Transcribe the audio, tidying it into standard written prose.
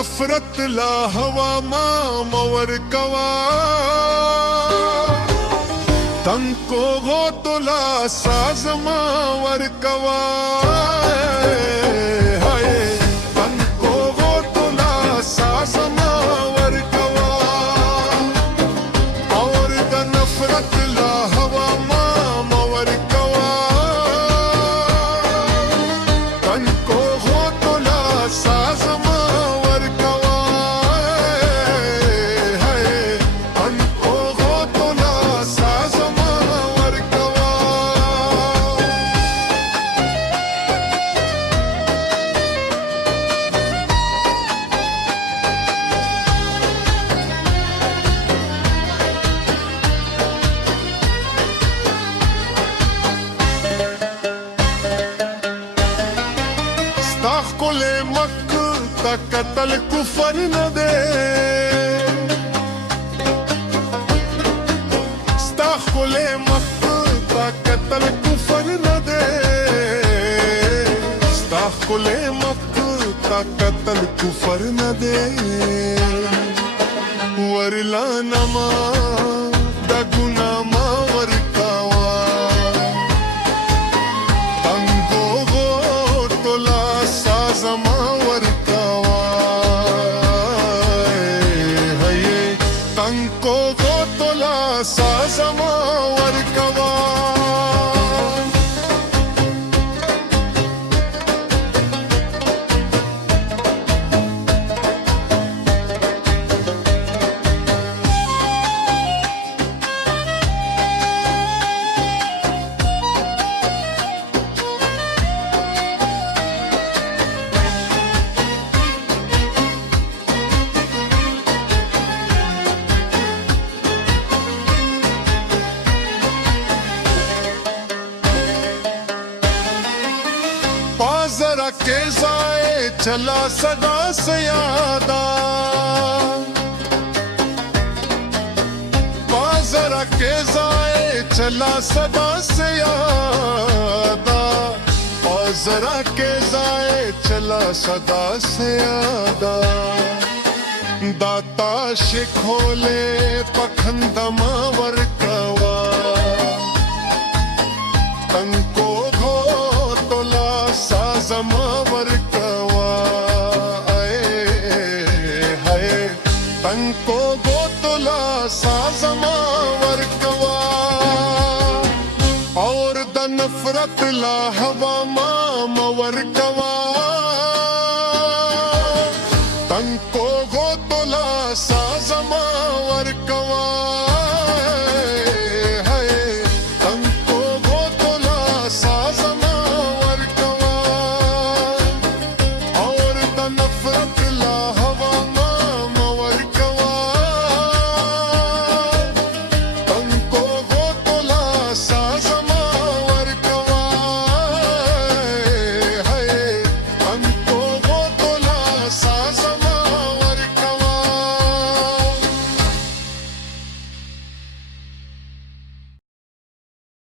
नफरत ला हवा मावर कवा तंको गो तुला साज मावर कवा तंको गो तुला साज मावर कवा और द नफरत ला हवा मावर कवा तंको गो तुला साज मावर कवा तंको गो तुला साज मावर कवा कुल मक कतल कुफर न दे कुल मक कतल कुफर न दे कुल मक कतल कुफर न दे वरला नमा दगुना मावर कावा तंगो गो तोला साजमावर कवा तंको गो तोला साजमावर कवा जरा के जाए चला सदा से यादा जरा के जाए चला सदा से यादा जरा के जाए चला सदा से यादा दाता शिखोले पखंदमा वरकवा तंको घो तोला साजमावर कवा तंको गो तोला साजमावर कवा और द नफरत ला हवा मावर कवा तंको गो तोला साजमावर कवा